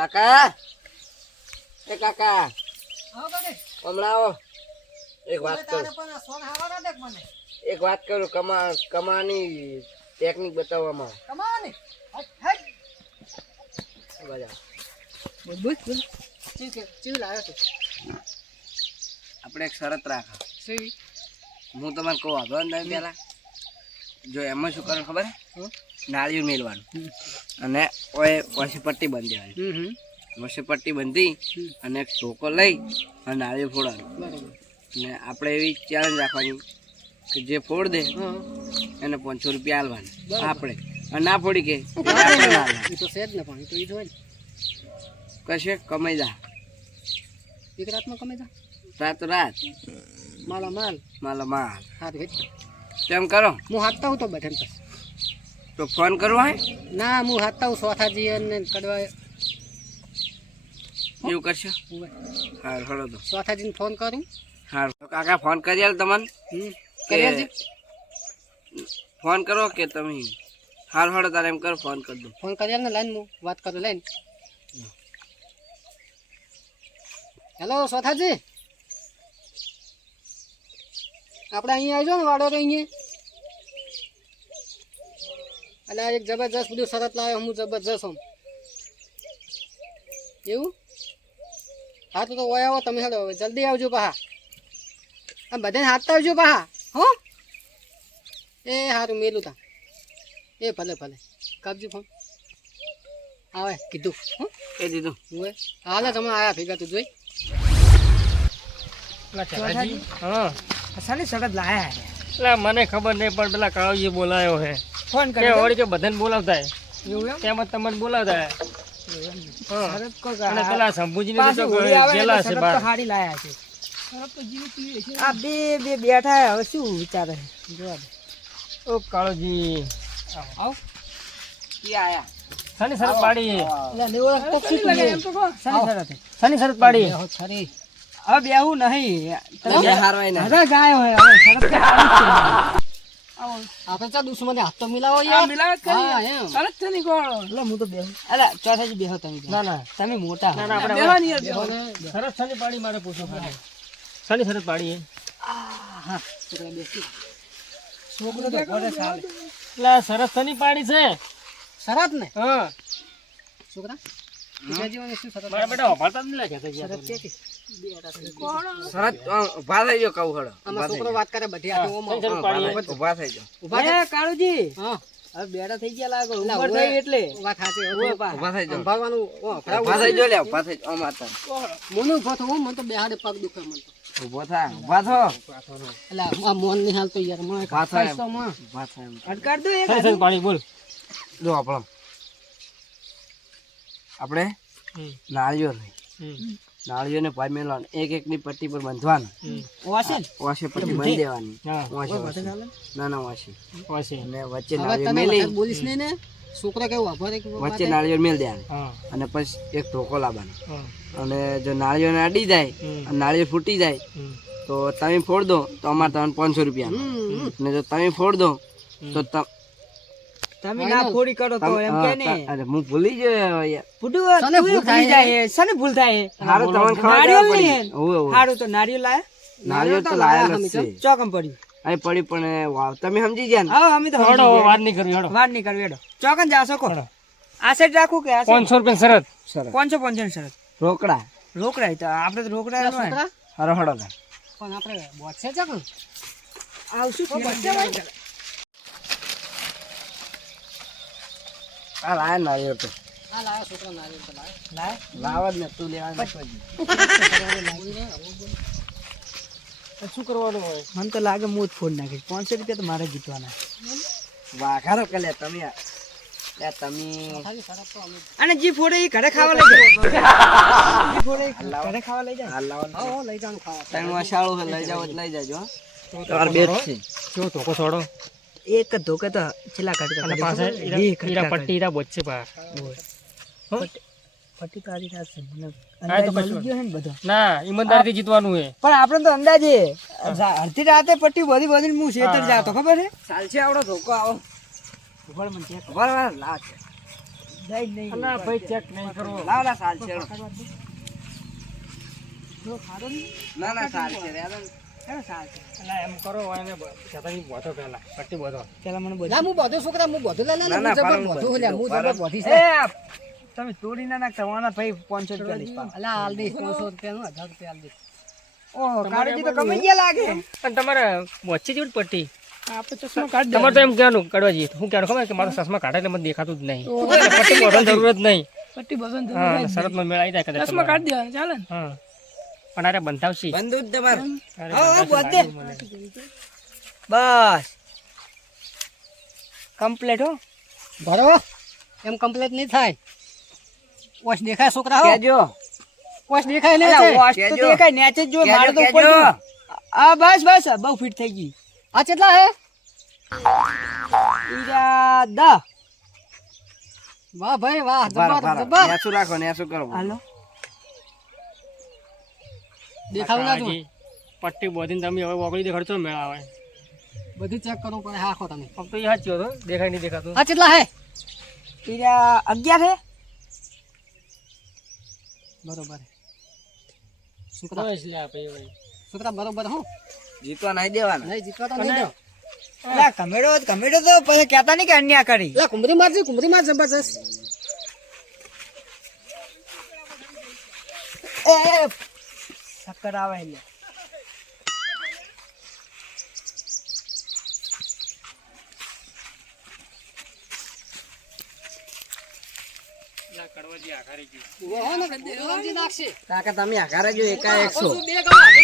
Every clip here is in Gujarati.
કાકા એ કાકા આવો બને હમણાં આવો એક વાત કરું પણ સોન હાવા દે મને એક વાત કરું કમાની ટેકનિક બતાવવામાં કમાને હટ બજા બોલ ચીવ લાવ્યો તો આપણે એક શરત રાખો સી હું તમને કહું આગળ નહીં પેલા જો એમાં શું કરવાનું ખબર નાળિયેર મેળવાનું અને ઓય પછી પટ્ટી બાંધી દેવાની પછી પટ્ટી બાંધી અને એક ટોકો લઈ અને નાળિયેર ફોડવાનું બરાબર અને આપણે એવી ચેલેન્જ રાખવાની કે જે ફોડ દે એને 500 રૂપિયા આલવાના આપણે અને ના ફોડી કે એ તો સેજ ને પણ એ તો ઈ જ હોય ને કશે કમાઈ જા એક રાતમાં કમાઈ જા રાત રાત માલા માલ માલ હાથ વેચ તેમ કરો હું હાથતા હું તો બધાને પાસે તો ફોન કરવો હે ના હું હાથતા હું સોથાજી અને કડવા એવું કરશો હા હળો તો સોથાજીને ફોન કરું હા કાકા ફોન કરી આલ તમને કરી ફોન કરો કે તમે હાર હળો તારે એમ કરો ફોન કરી દો ફોન કરી ને લાઈન હું વાત કરું લાઈન હેલો સોથાજી આપણે અહીંયા આવજો ને વાડો અહીંયા એટલે એક જબરજસ્ત બધું શરત લાવ્યો હું જબરજસ્ત હું એવું હા તો ઓય આવો તમે હેડો હવે જલ્દી આવજો પાહા આ બધાને હાથતા આવજો પાહા હો એ સારું મેલું તા એ ભલે ભલે કાપજો ફોન આવે કીધું હો એ દીધું હું હાલે તમે આયા ભેગા તું જોઈ હા સાલી સગત લાયા એટલે મને ખબર નહીં પણ પેલા કાળુજી બોલાયો હે ફોન કે વળી કે બધાને બોલાવતા હે એવું એમ તેમ જ તમને બોલાવતા હે હા. શરત કો અને પેલા શંભુજીને તો ગયેલા છે બહાર હારી લાયા છે આ બે બેઠા હવે શું વિચારે જોવા દે ઓ કાળુજી આવ કી આયા શની શરત પાડી એટલે લેવો તો શું તું શની શરત શની શરત પાડી ખરી હવે બેહું નહીં તમે હારવાય ને હવે ગાય હોય હવે શરત તો પાડી જ છે. આપણે ચા દુશ્મને હાથ તો મિલાવો યાર હા એમ શરત છે ની કોણ એટલે હું તો બેહું અલા ચોથાજી બેહો તમે ના ના તમે મોટા ના ના આપણે બેહવાની યાર બેહો ને શરત શની પાડી મારે પૂછવું પડે શની શરત પાડી હા છોકરા બેસી છોકરો તો ઘરે ચાલે એટલે શરત શની પાડી છે શરત ને હા છોકરા જીવન શું શરત મારા બેટા વાપરતા જ નહીં લાગે છે શરત છે કે શરત ઉભા થઈ જાઓ કહું હળો આમાં છોકરો વાત કરે બધી આખી ઓમાં શની શરત પાડી ઉભા થઈ જાઓ ઉભા થા કાળુજી હા હવે બેડા થઈ ગયા લાગો ઉપર થઈ એટલે વાત સાચી ઉભા થઈ જાઓ સંભાળવાનું ઉભા થઈ જાઓ લે ઉભા થઈ જાઓ માતા મને ઉભો થવું મને તો બેહાડે પગ દુખે મને તો ઉભો થા ઉભા થો એટલે આ મોન ની હાલ તો યાર મને ઉભા થા ખાઈશ તો માં ઉભા થા એમ અટકાડ દો એક શની શરત પાડી બોલ જો આપણે નાળિયેર નાળિયેરને પાઈ મેળવાનું એક એક ની પટ્ટી પર બાંધવાનું વાસે વાસે પટ્ટી બાંધી દેવાની હા વાસે ના ના વાસે વાસી અને વચ્ચે હવે નાળિયેર તને મેલી વધારે બોલીશ નહીં ને છોકરા કેવું આભાર કે વચ્ચે નાળિયેર મેલ દેવાનું હા અને પછી એક ટોકો લાવવાનો હા અને જો નાળિયેર અડી જાય અને નાળિયેર ફૂટી જાય તો તમે ફોડ દો તો અમારે તમને 500 રૂપિયા અને જો તમે ફોડ દો તો તમે ના ફોડી કરો તો એમ કે ને અરે હું ભૂલી ગયો યાર ફૂટું સને ભૂલ થાય સને ભૂલ થાય હારું તમને ખબર પડી ઓય ઓય હારું તો નારિયેળ લાયા નાળિયેર તો લાયેલ જ છે ચોકમ પડી અહીં પડી પણ વાવ તમે સમજી ગયા ને હા અમે તો હડો વાત નહીં કરવી હડો વાર નહીં કરવી એડો ચોકન જાશો કો આ સાઈડ રાખું કે આ 500 રૂપિયા શરત સરસ 550 શરત રોકડા રોકડા તો આપણે તો રોકડા હારો હડો તા પણ આપણે બોટસે ચોકન આવશું બોટસે ભાઈ આ લાયા નાળિયેર તો આ લાયો છોકરા નારિયેળ તો લાય લાવ જ ને તું લેવા શું કરવાનું હોય મને તો લાગે હું જ ફોન નાખીશ 500 રૂપિયા તો મારે જીતવાના વાઘારો કે લે તમે યાર તમે અને જી ફોડે એ ઘરે ખાવા લઈ જાય જી ફોડે ઘરે ખાવા લઈ જાય હાલ લાવો હા લઈ જાવ ખાવા તમે વાશાળું છે લઈ જાવ લઈ જાજો તાર બેટ છે શું ધોકો છોડો એક ધોકે તો છેલ્લા અને કાઢી પાસે ઈરા પટ્ટી ઈરા બોચે પા પટ્ટી કાઢી રાખશે મને આ તો અંદાજ મળી ગયો હે ને બધો ના ઈમાનદારીથી જીતવાનું છે પણ આપણે તો અંદાજે અડધી રાતે પટ્ટી બધી હું શેતર જાતો ખબર છે ચાલશે આવડો ધોકો આવો ઉભળ મને ચેક બરાબર લાવ છે અલા ભાઈ ચેક નહીં કરો. લાવ ના સાલ છે ના ના સાલ છે રે અલા એમ કરો એને જતાની બોધો પહેલા પટ્ટી બોધો. લા હું બધું છોકરા હું બધું લે ના, ના, જબર પાડું બધું લે હું પાડું. જબર બધી છે તમે તોડી ના નાખતા વાના ભાઈ 500 રૂપિયા લઈશ. અલા હાલ દઈશ 500 રૂપિયાનું 1000 રૂપિયા હાલ દઈશ કાળજી તો કમાઈ ગયા લાગે. અને તમારે વચ્ચે જેવી પટ્ટી આપણે ચશ્મા કાઢ તમારે તો એમ કહેવાનું કાઢવા જઈએ હું કહેવાનું ખબર કે મારો ચશ્મા કાઢે એટલે મને દેખાતું જ નહીં. પટ્ટી બોધવાની જરૂર જ નહીં. પટ્ટી બસન હા શરતમાં મેળ આવી જાય કદાચ ચશ્મા કાઢ દેવાના ચાલે ને. હા પણ અરે બંધાવશી. બંદૂક તમારે અરે હા, બંધાવશી, બોધ દે. કાઢી મને. બસ કમ્પ્લીટ હો ભરો એમ કમ્પ્લીટ નહીં થાય વોશ દેખાય છોકરા હો કેજો વોશ દેખાય ને વોશ તો દેખાય નેચે જો મારે તો ઉપર જો. આ બસ બસ બહુ ફિટ થઈ ગઈ. આ કેટલા હે ઈરા દા વાહ ભાઈ વાહ ભારો, જબર ભારો. જબર નેસું રાખો નેસું કરો હાલો દેખાવ ના તું કાળજી. પટ્ટી બોધીને તમે હવે ઓગળી દેખાડશો મેળ આવે. બધું ચેક કરવું પડે હાખો તમે ફક્ત એ સાચી હતો દેખાય નહીં દેખાતું. આ કેટલા હે ઈરા 11 હે. બરોબર છોકરા બસ લે આપે ભાઈ. છોકરા બરોબર હો જીતવા નહીં દેવાના નહીં જીતવા તો નહીં દો લા કમેડો તો પછી કહેતા નહીં કે અન્યા કરી. લા કુંભરી માર જબરજસ્ત એ ચક્કર આવે એટલે ઓ હો ને દેવાજી નાખશે કાકા તમે આઘારે જો એકા 100 બે ગણા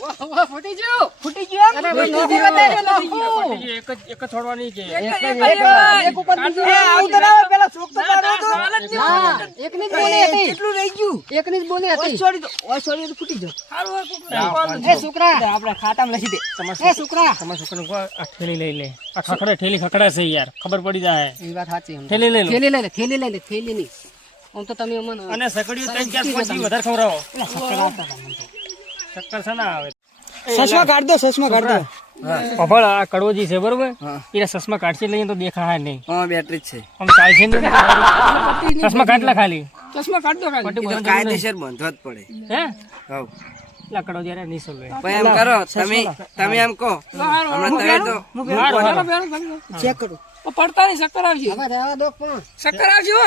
વાહ વાહ ફૂટી ગયો અરે ભાઈ નો બતાવ્યો નો એક જ છોડવાની કે એક ઉપર બીજું આવું તો ના હોય, પેલા શોખ તો મારો તો. ના એકની જ બોલી હતી કેટલું રહી ગયું? એકની જ બોલી હતી સોરી તો ફૂટી જાવ. એ છોકરા આપણે ખાતામાં લખી દે. એ છોકરા તમારા છોકરાને કહો, આ થેલી લઈ લે. આ ઠેલી ખકડે છે યાર, ખબર પડી જાય. એ વાત સાચી થેલી લઈ લો. થેલી લઈ લે થેલી નહીં આમ તો તમે અમને અને સકડીઓ 3-4 પછી વધારે ખવડાવો. શક્કર છે ના આવે. સસમા કાઢ દો સસમા કાઢ દો અભળ આ કડવોજી છે બરોબર, હા. એના ચશ્મા કાઢશે લઈએ તો દેખાય નહીં. હા બેટરી જ છે આમ ચાલશે નહીં. ચશ્મા કાઢલા ખાલી. ચશ્મા કાઢ દો પટ્ટી એ તો બંધ કાયદેસર બાંધવા જ પડે હે હવ લા કડો જયારે નહીં સોલે. પછી એમ કરો તમે એમ કહો હમણાં તમે તો ચેક કરો પડતા નહીં શક્કર આવશે. હવે રહેવા દો પણ શક્કર આવશે.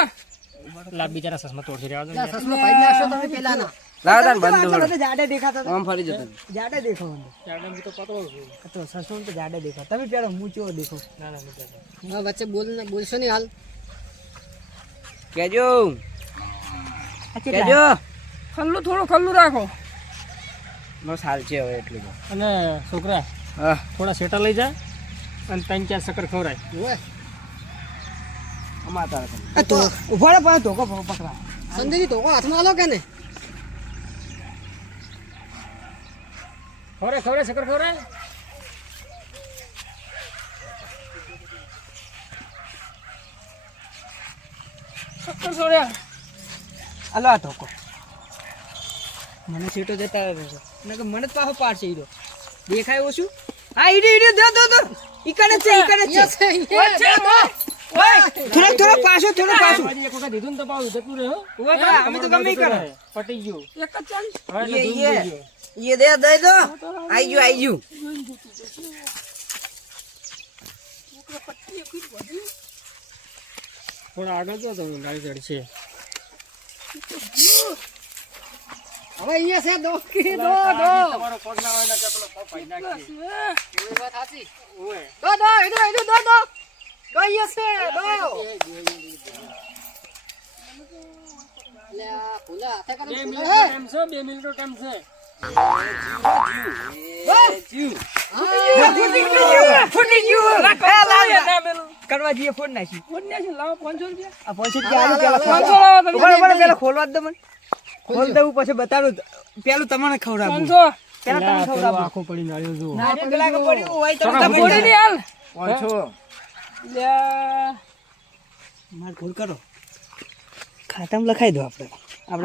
લા બિચારા ચશ્મા તોડશે રહેવા દો. સસમા પાડી નાખશો તમે પેલા ના લાવો તાન બંધ કરો જાડે દેખાતા આમ ફરી જતો જાડે દેખો. જાડે હું તો પતળો છું. તો સસું તો જાડે દેખો. તમે પેલો મૂચો દેખો. ના ના મૂચો. હા વચ્ચે બોલશો નહીં હાલ કેજો કેજો ખલ્લું રાખો. નો સાલ છે હવે એટલું તો. અને છોકરા હા થોડા સેટા લઈ જા અને 3-4 શક્કર ખવડાય. ઓય અમાર તારા ઉભા રહે પણ ધોકો પકડા. સંદેજી તો હાથમાં આલો કે ને ખવડાય શક્કર ખવડાય. શક્કર છોડ્યા. હાલો આ ધોકો. મને સીટો જતા નકર મને જ પાછો પાડશે ઈડો. દેખાય ઓછું. હા ઈડો દો ઈકડે છે યસ થોડો પાછો એક વખત દીધું ને તો પાછું જતું રહે હો. અમે તો ગમે કરે પટી ગયું. એક જ ચાલ. ये दे दो आई गयो થોડા આગળ જો તો ગાડી ચડશે. હવે અહીંયા છે દો કી દો તમારો પગ ના હોય ને પેલો પગ પાડી નાખશે. એ વાત સાચી ઓય દો અહીંયા છે લે આ ફૂલા હાથે કરો 2 મિનિટ હે ટાઈમ છે. 2 મિનિટનો ટાઈમ છે. फूटी गयो કરવા જઈએ ફોન નાખી. લાવો 500 રૂપિયા. આ 500 હાલો, રૂપિયા પેલા ખોલવા જ દે મને. ખોલ દઉં પછી બતાડું. પેલું તમને ખવડાવું. પેલા તમે પેલો ખવડાવો. આખો પડી નાળ્યો જો નારિયેળ પેલા આગળ પડ્યું હોય તો છોકરા તમે બોલી નહીં હાલ. 500. લ્યા. માર ભૂલ કરો ખાતામાં લખાઈ દો આપણે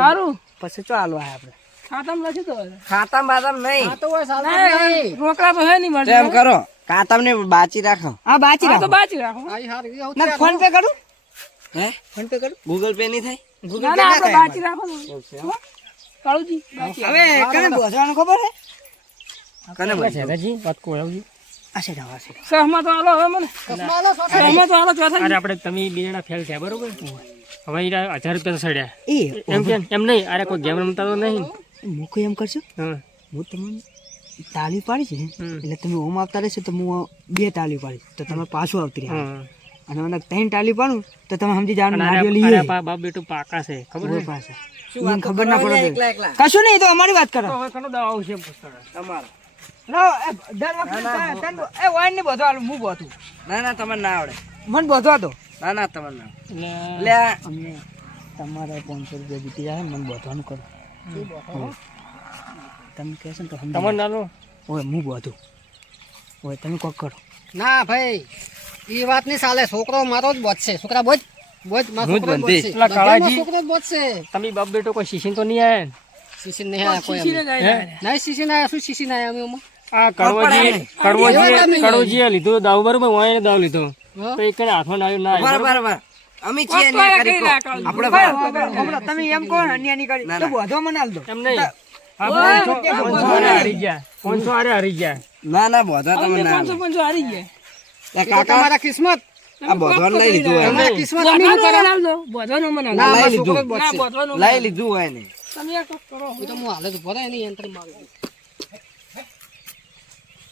સારું પછી ચો હાલવા આપણે ખાતામાં લખી દો ખાતામ બાતામ નહીં. આ તો હોય સાલ રોકડા તો હે નહીં મળે તેમ કરો ખાતામ ને બાચી રાખો. હા બાચી રાખો બાચી રાખો આઈ હાર ઈ આવું ના ફોન પે કરું હે ફોન પે કરું ગૂગલ પે નહીં થાય? ગૂગલ પે ના થાય બાચી રાખો કાળુજી હવે કને બોસવાનું ખબર હે કને બોલ? શેઠાજી વાત કોળાવજી આ છે દવા છે સહમાં તો હાલો હવે મને કસમાલો સો સહમાં તો હાલો ચોથા અરે આપણે તમે બે જણા ફેલ થયા બરોબર હવે ઈ 1000 રૂપિયા તો સડ્યા એ એમ કેમ એમ નહીં અરે કોઈ ગેમ રમતા તો નહીં મૂકો એમ કરશો હા હું તમને તાળી પાડી છે એટલે તમે ઓમ આવતા રહેશો તો હું 2 તાળી પાડીશ તો તમે પાછું આવતી રહ્યા હા અને મને 3 તાળી પાડું તો તમે સમજી જાવ અને નારિયેળ અરે લઈએ બાપ બેટું પાકા છે ખબર ઓય છે પાસે શું એને વાત ખબર ના કરો? પડે એકલા એકલા કશું નહીં એ તો અમારી વાત કરો હવે કનો દવા આવશે પુસ્તક તમારો. લાવો એ દર વખતે તને એ વાઈન ને બધો હાલ હું બોતું ના ના તમને ના આવડે. મને બધો હતો ના ના તમને ના આવડે. એટલે એટલે આ અમને તમારે 500 રૂપિયા જીતી જાય મને બોધવાનું કરો તમે કહેશો ને તો સમજી તમારે નાનો ઓય હું બોધું ઓય તમે કોક કરો ના ભાઈ ઈ વાત નહીં ચાલે છોકરો મારો જ બોધ છે છોકરા બોધ મારો હું જ છોકરો જ બંધીશ. બોધ છે પેલા કાળાજી. છોકરો જ બોધ છે તમે બાપ બેટો કોઈ શીશીન તો નહીં આયા ને? શીશી નહીં આયા કોઈ અમે. નહીં શીશી ના શું શીશી ના અમે ઓમાં? આ કડવોજીએ લીધું દાવ બરોબર વાય દાવ લીધો તો એક હાથમાં નાળ્યું ના આવ્યું, બરાબર બરાબર. અમે છીએ ને કરી કહો. આપણે બરાબર. તમે એમ કહો ને અન્યાની કરી ના, તો ના. બોધો મને હાલ દો એમ નહીં આ 500 હારે હારી ગયા 500 હારે હારી ગયા ના ના બોધા તમે ના આવડે. એ એ તો કાકા તમારા કિસ્મત આ બોધવાનું લઈ લીધું હોય. તમારા કિસ્મત અમે શું કરો? ના લઈ અમારો લીધું. છોકરો જ બોધ છે લઈ લીધું હોય ને. એ તો હું હાલે તો ભરાય નહીં યંત્ર મારું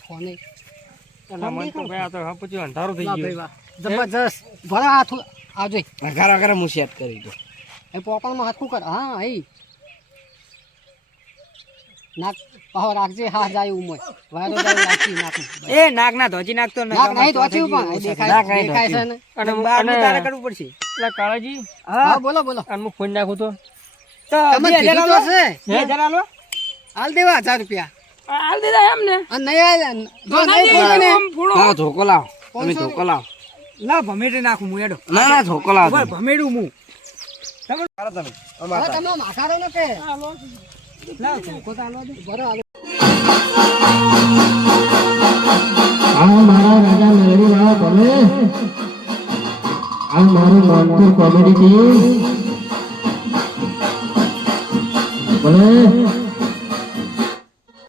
ફોન એટલે મન તો ભાઈ આ તો હા પછી અંધારું થઈ વાહ ગયું ભાઈ વાહ જબરજસ્ત ભરા હાથ આવજો અઘાર અઘાર હું સેટ કરી દઉં. એ પોકળમાં હાથ કર હા અહીં નાક પાહો રાખજે હા જાય ઉમર વાયરો જાય રાખી નાખું એ નાક ના ધોજી નાખતો નાક નહીં તો અચી પણ દેખાય નાક નહીં દેખાય છે ને અને બારનું તારે કરવું પડશે એટલે કાળાજી હા બોલો બોલો અને હું ફોન નાખું તો તો તમે 2000 કીધું આલો તો છે 2000 આલો હાલ દેવા 1000 રૂપિયા હાલ દીધા એમ ને અને નહીં આલ્યા જો નહીં ફોડે ને હા ધોકો લાવો. તમે ધોકો લાવો. લા ભમેડે નાખું હું એડો ના ના ધોકો લાવો બસ તમે. ભમેડું હું કરો તમે. હા તમે માથારો ને કે લા ધોકો તો આલો દે બરો હાલો આ મારા રાજા મેળી વાળા તમે આ મારું માનપુર કોમેડી ટીમ ભલે